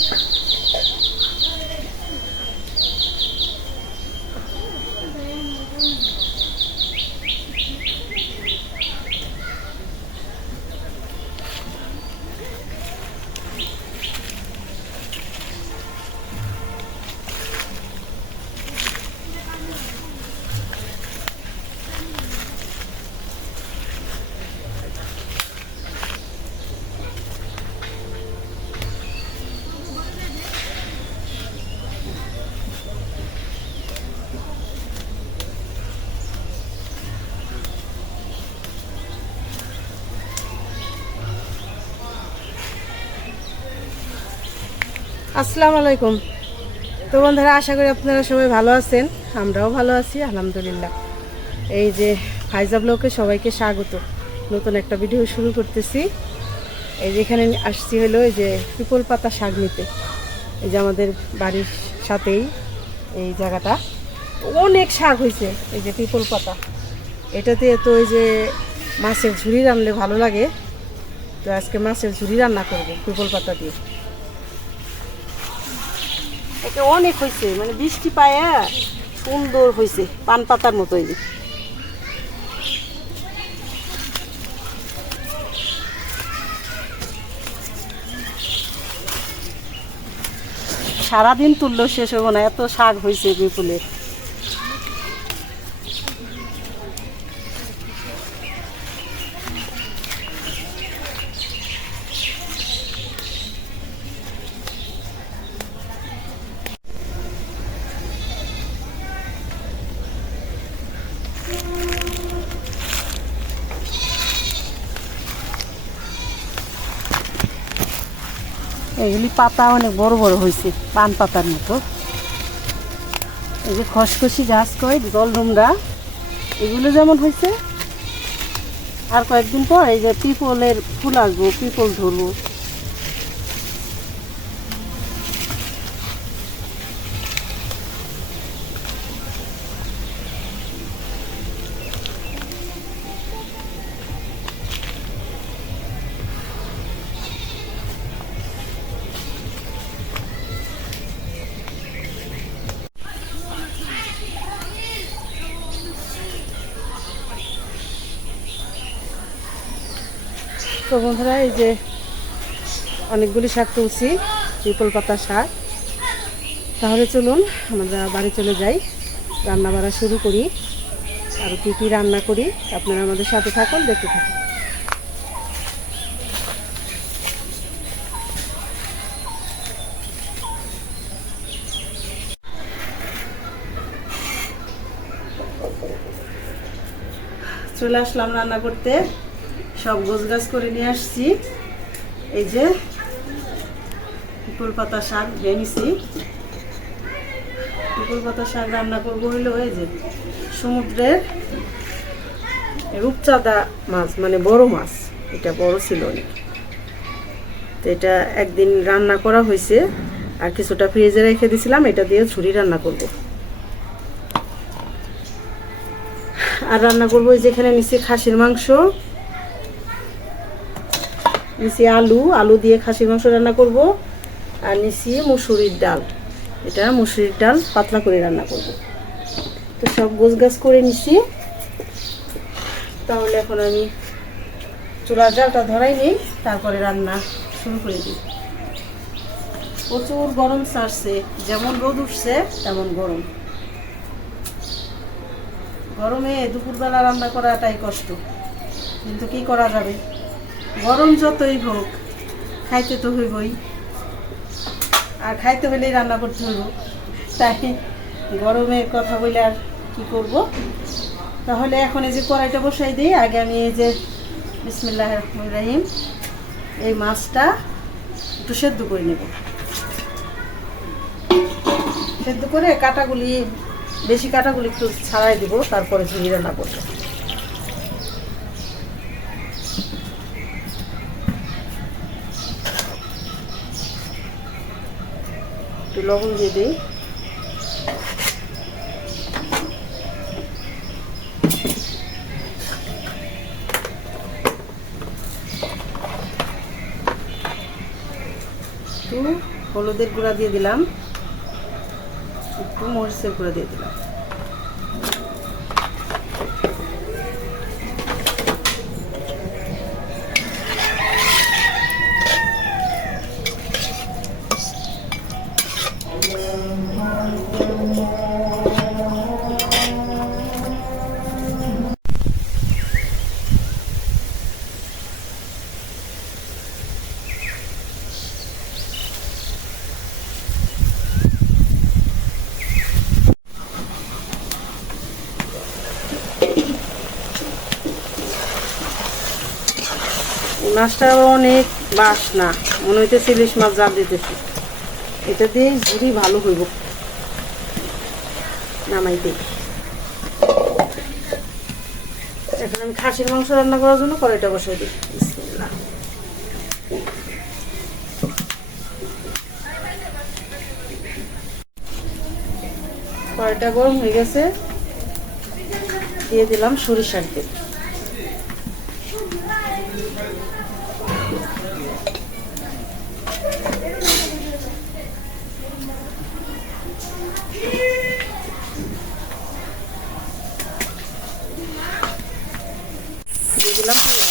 Thank you. আসসালামু আলাইকুম। তো বন্ধুরা, আশা করি আপনারা সবাই ভালো আছেন। আমরাও ভালো আছি, আলহামদুলিল্লাহ। এই যে ফাইজা ব্লকে সবাইকে স্বাগত। নতুন একটা ভিডিও শুরু করতেছি। এই যে এখানে আসছি হলো এই যে পিপল পাতা শাক নিতে। এই যে আমাদের বাড়ির সাথেই এই জায়গাটা। অনেক শাক হয়েছে, এই যে পিপল পাতা। এটাতে তো ওই যে মাছের ঝুড়ি রান্নলে ভালো লাগে। তো আজকে মাছের ঝুড়ি রান্না করব পিপল পাতা দিয়ে। একে অনেক হয়েছে মানে বৃষ্টি পায়া সুন্দর হয়েছে পান পাতার মতো এই সারাদিন তুললো শেষ হব না, এত শাক হয়েছে বিপুলের এগুলি পাতা অনেক বড় বড় হয়েছে, পান পাতার মতো। এই যে খসখসি গাছ কয় জলডুমরা এগুলো যেমন হয়েছে, আর কয়েকদিন পর এই যে পিপলের ফুল আসব, পিপল ধরবো। তো বন্ধুরা, এই যে অনেকগুলি শাক তুলছি, পিপল পাতা শাক। তাহলে চলুন, আমরা বাড়ি চলে যাই। রান্না বাড়া শুরু করি। আর কী কী রান্না করি, আপনারা আমাদের সাথে থাকুন, দেখতে থাকুন। চলে আসলাম রান্না করতে। সব গোছ গাছ করে নিয়ে আসছি। এই যে পিপুল পাতা শাক ভেঙেছি পিপুল পাতা শাক রান্না করব হইল এই যে সমুদ্রের রূপচাঁদা মাছ মানে বড় মাছ। এটা বড় ছিল তো এটা একদিন রান্না করা হয়েছে। আর কিছুটা ফ্রিজে রেখে দিয়েছিলাম এটা দিয়ে ঝুড়ি রান্না করব। আর রান্না করব যেখানে নিচে খাসির মাংস। নিচে আলু আলু দিয়ে খাসির মাংস রান্না করব, আর নিচে মুসুরির ডাল। এটা মুসুরির ডাল পাতলা করে রান্না করব। তো সব গোছ গাছ করে নিছি। তাহলে এখন আমি চুলার জালটা ধরাই নিই, তারপরে রান্না শুরু করে দিই। প্রচুর গরম ছাড়ছে, যেমন রোদ উঠছে, তেমন গরম। গরমে দুপুরবেলা রান্না করাটাই কষ্ট, কিন্তু কি করা যাবে? গরম যতই হোক, খাইতে তো হইবই। আর খাইতে হলেই রান্না করতে হইব। তাই গরমের কথা বলে আর কি করব? তাহলে এখন এই যে কড়াইটা বসাই দিই, আগে আমি এই যে বিসমিল্লাহ রহমান রাহিম, এই মাছটা একটু সেদ্ধ করে নেব। সেদ্ধ করে কাটাগুলি, বেশি কাটাগুলি একটু ছাড়াই দিব, তারপরে ঝুড়ি রান্না করব। লবণ দিয়ে দিই। একটু হলুদের গুঁড়া দিয়ে দিলাম। একটু মরিচের গুঁড়া দিয়ে দিলাম। মাছটা অনেক বাস না। মনে হইতেছে ইলিশ মাছ জাল দিতেছি। এটা দিয়ে ঝুড়ি ভালো হইব। নামাই দিই। এখন আমি খাসির মাংস রান্না করার জন্য কড়াইটা বসাই দিই। কড়াইটা গরম হয়ে গেছে। দিয়ে দিলাম সরিষার তেল দিয়ে দিলাম পেঁয়াজ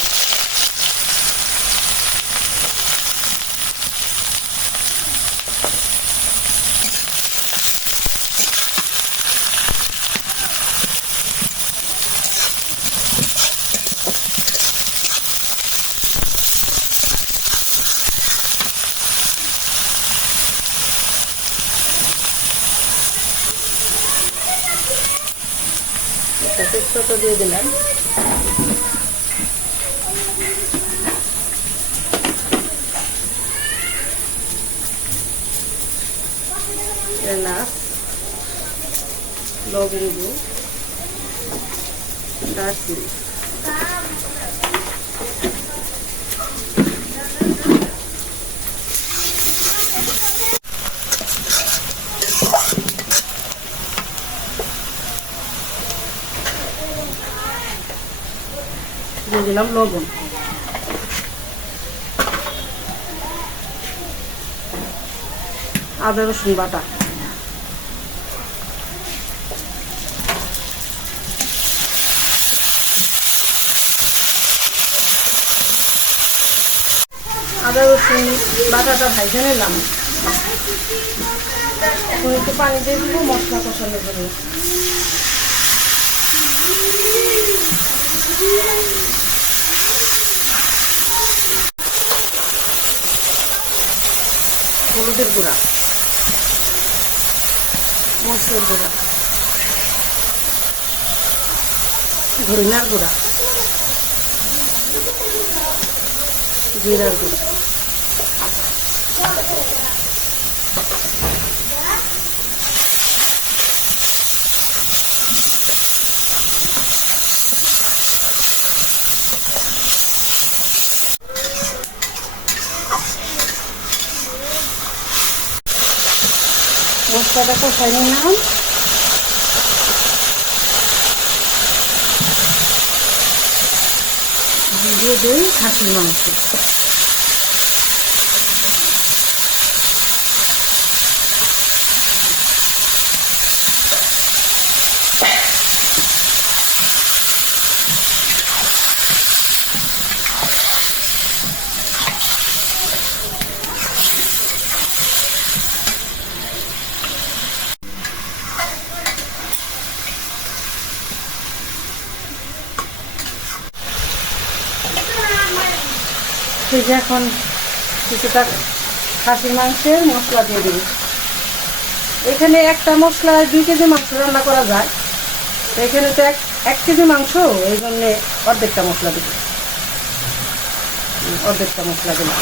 একটা তেজপাতা দিয়ে দিলাম এলাচ লবঙ্গ দিয়ে দিলাম লবণ। আদা, রসুন বাটা। আদা, রসুন বাটাটা ভাইজা নিলাম। এখন একটু পানি দিয়ে দিব, মশলা কষানোর জন্য হলুদের গুঁড়া মসুর গুঁড়া ধনিয়ার গুঁড়া জিরার গুঁড়া মশলাটা কষাই নিলাম। দিয়ে দিই খাসির মাংস। যে এখন কিছুটা খাসির মাংসের মশলা দিয়ে দিই। এখানে একটা মশলা দুই কেজি মাংস রান্না করা যায়। তো এখানে তো এক এক কেজি মাংস, এই জন্যে অর্ধেকটা মশলা দিবি। অর্ধেকটা মশলা দিলাম।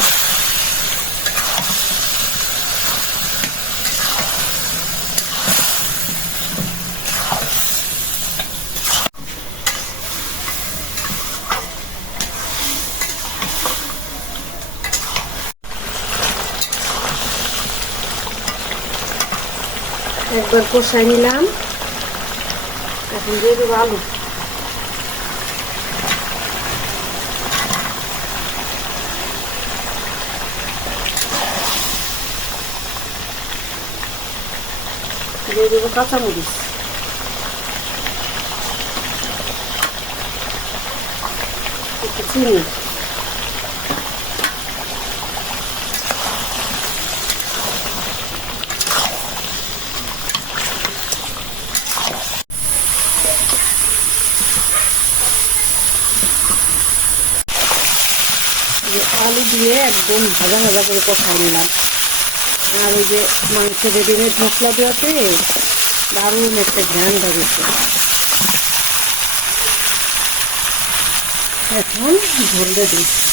একবার কষাই নিলাম। এখন দিয়ে দেবো আলু। দিয়ে দেবো কাঁচামরিচ। একটু চিনি। একদম ভাজা ভাজা করে কষাই নিলাম আর ওই যে মাংস রেডিমেড মশলা দেওয়াতে দারুণ একটা ঘ্যান বেরোচ্ছে এখন ঝোলটা দিই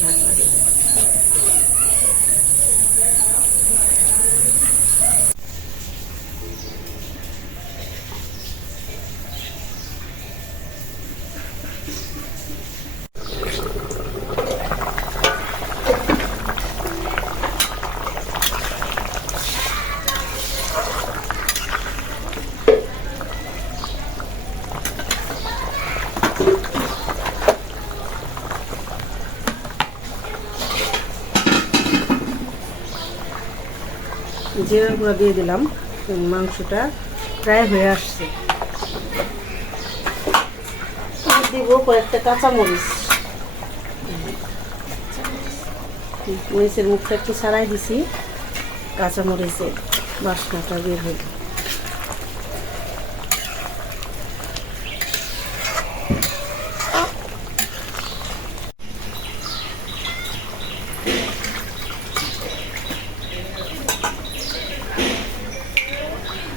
ますので。は জিরার গুঁড়া দিয়ে দিলাম মাংসটা প্রায় হয়ে আসছে। দিব কয়েকটা কাঁচামরিচ। মরিচের মুখটা একটু ছাড়াই দিছি, কাঁচামরিচের বাসনাটা বের হবে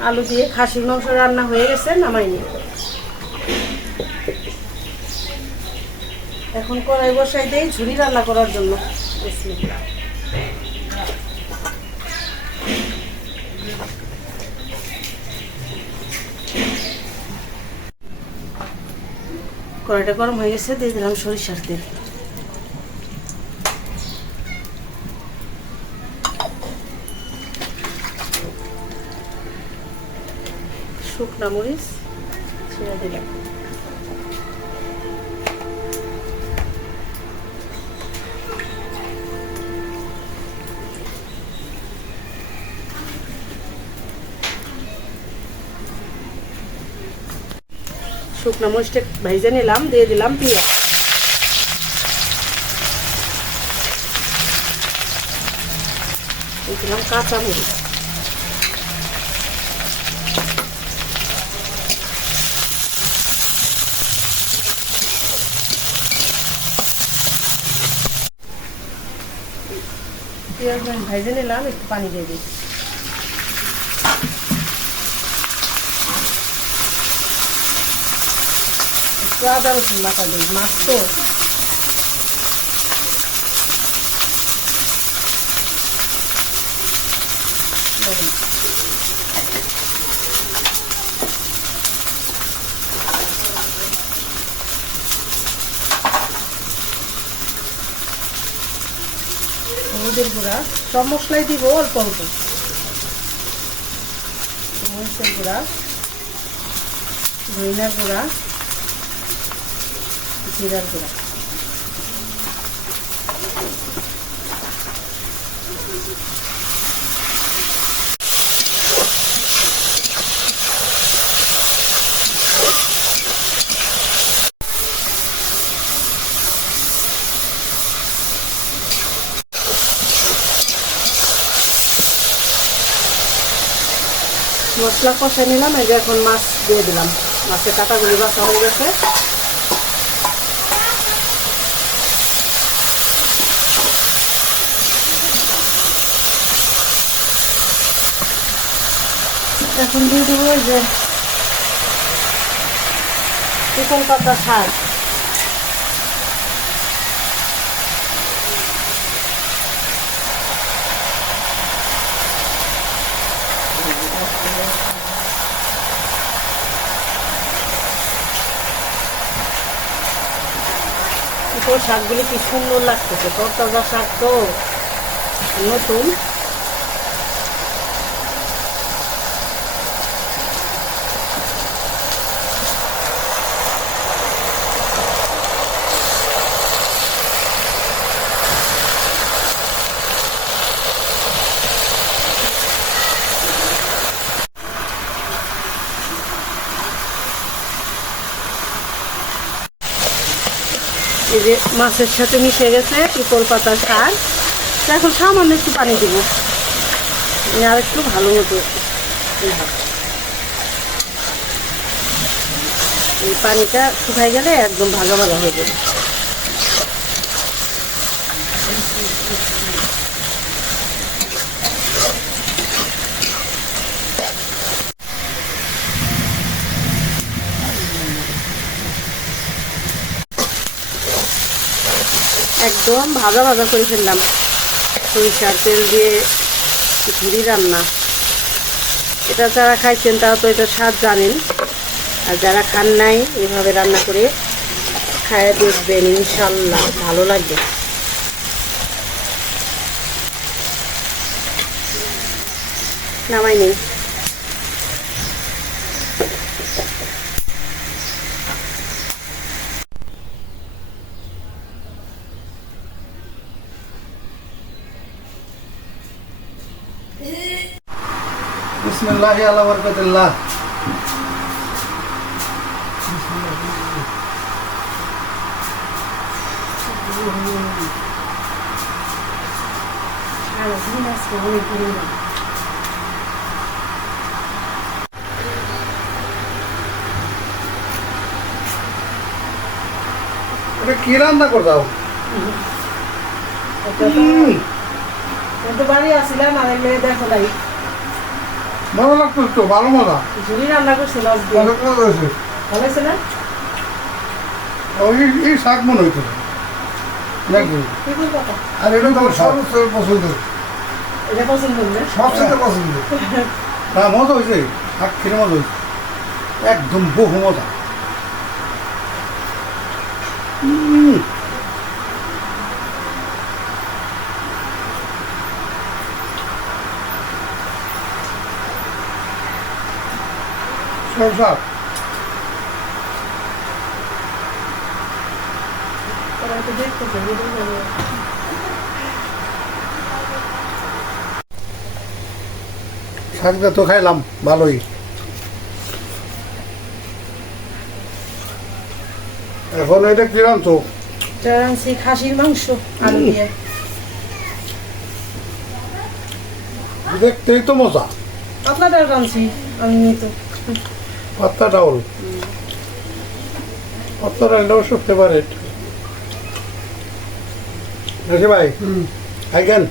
আলু দিয়ে খাসির মাংস রান্না হয়ে গেছে নামাইনি এখন কড়াই বসাই দেই, ঝুড়ি রান্না করার জন্য। কড়াইটা গরম হয়ে গেছে, দিয়ে দিলাম সরিষার তেল। শুকনা মরিচ ছেড়ে দিলাম শুকনা মরিচটা ভেজে নিলাম দিয়ে দিলাম পেঁয়াজ। দিলাম কাঁচা পেঁয়াজ ভেজে নিলাম একটু পানি দিয়ে দিই একটু আদা রসুন বাটা দিই মাছ হলুদের গুঁড়া। সব মশলাই দিব অল্প অল্প। মরিচের গুঁড়া। ধইনার গুঁড়া। জিরার গুঁড়া। মশলা কষাই নিলাম, এই যে এখন মাছ দিয়ে দিলাম। মাছের কাটাগুলি বাছা হয়ে গেছে। এখন দিয়ে দেবো যে চিকন পাতা শাক। শাকগুলি কি সুন্দর লাগতেছে? তরতাজা শাক তো নতুন। যে মাছের সাথে মিশে গেছে পিপল পাতা তো এখন সামান্য একটু পানি দিব। আর একটু ভালো মতো এই পানিটা শুকাই গেলে একদম ভালো ভালো হয়ে যাবে। একদম ভাজা ভাজা করে ফেললাম। সরিষার তেল দিয়ে ঝুড়ি রান্না। এটা যারা খাইছেন তারা তো এটা স্বাদ জানেন। আর যারা খান নাই, এভাবে রান্না করে খায় দেখবেন, ইনশাল্লাহ ভালো লাগবে। নামাই নেই। বিসমিল্লাহি আলা বরকাতিল্লাহ। কি রান্না করতাও বাড়ি আসছিলাম আর দেখো নাই। মজা লাগতো তো ভালো মজা। ঝুড়ি রান্না হয়েছে। ভালো হয়েছে না? ওই এই শাক মনে হইতো। নাকি? আর এটা তো সবচেয়ে পছন্দ এটা পছন্দ সব সবচেয়ে পছন্দ না মজা হয়েছে। শাক খেলে মজা হয়েছে। একদম বহু মজা। ভিডিও করে। শাকটা তো খাইলাম ভালোই। এখন এটা কি রাঁধছো? এটা খাসির মাংস আলু দিয়ে। দেখতেই তো মজা। ডাল রাঁধছি আমি তো। পাত্তা ডাউল। পাত্তা ডালটাও সব ফেভারেট নাকি ভাই? খাইকেন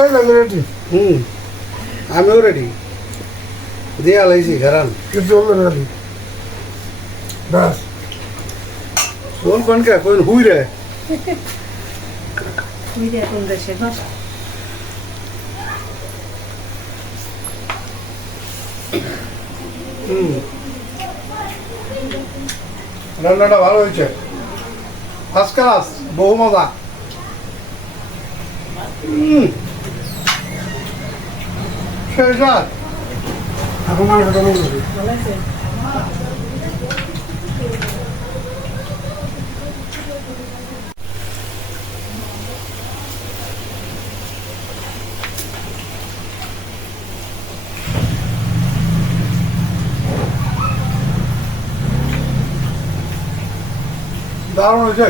এই লাগে রেডি হুম। আমিও রেডি দিয়ে আলাইছি ঘরান। কিছু হলো রেডি ব্যাস। কোন কোন কে? কোন হুই রে তুই দিয়ে কোন দেশের ভাষা রান্নাটা ভালো হয়েছে। ফার্স্ট ক্লাস বহু মজা। হম। রাত এখন দারুণ হয়েছে।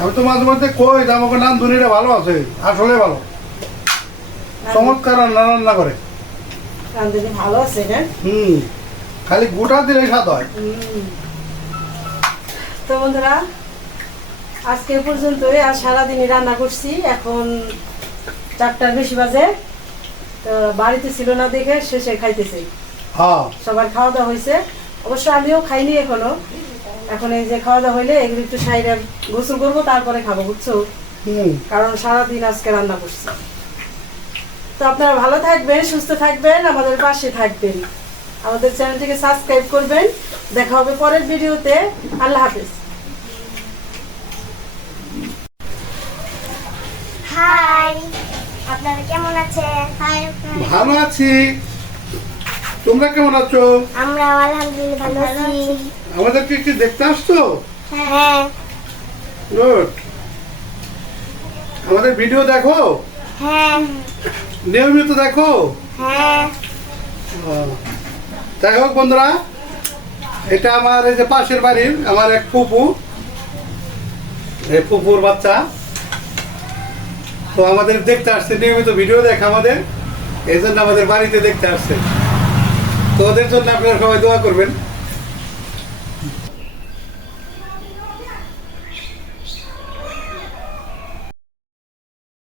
আমি তো মাঝে মধ্যে কই যে আমাকে নাম ধুনিটা ভালো আছে আসলে ভালো। চমৎকার রান্না রান্না করে। ভালো আছে হুম খালি গোটা দিলেই স্বাদ হয়। তো বন্ধুরা আজকে এ পর্যন্তই আর সারাদিনই রান্না করছি এখন চারটার বেশি বাজে। তো বাড়িতে ছিল না দেখে শেষে খাইতেছি। হ্যাঁ। সবার খাওয়া দাওয়া হয়েছে। অবশ্য আমিও খাইনি এখনও। এখন এই যে খাওয়া দাওয়া হইলে এগুলো একটু সাইডে গোসল করব তারপরে খাব বুঝছ? কারণ সারাদিন আজকে রান্না করছি। তো আপনারা ভালো থাকবেন সুস্থ থাকবেন আমাদের পাশে থাকবেন। আমাদের চ্যানেলটিকে সাবস্ক্রাইব করবেন। দেখা হবে পরের ভিডিওতে। আল্লাহ হাফেজ। হাই। আপনারা কেমন আছেন? হাই ভালো আছি। তোমরা কেমন আছো? আমরা আলহামদুলিল্লাহ ভালো আছি। আমাদেরকে কি দেখতে আসতো হ্যাঁ। গুড আমাদের ভিডিও দেখো? হ্যাঁ। নিয়মিত দেখো? হ্যাঁ। যাই হোক বন্ধুরা এটা আমার এই যে পাশের বাড়ির আমার এক ফুপু। এই ফুপুর বাচ্চা। তো আমাদের দেখতে আসছে নিয়মিত ভিডিও দেখে আমাদের। এই জন্য আমাদের বাড়িতে দেখতে আসছে। তো ওদের জন্য আপনারা সবাই দোয়া করবেন।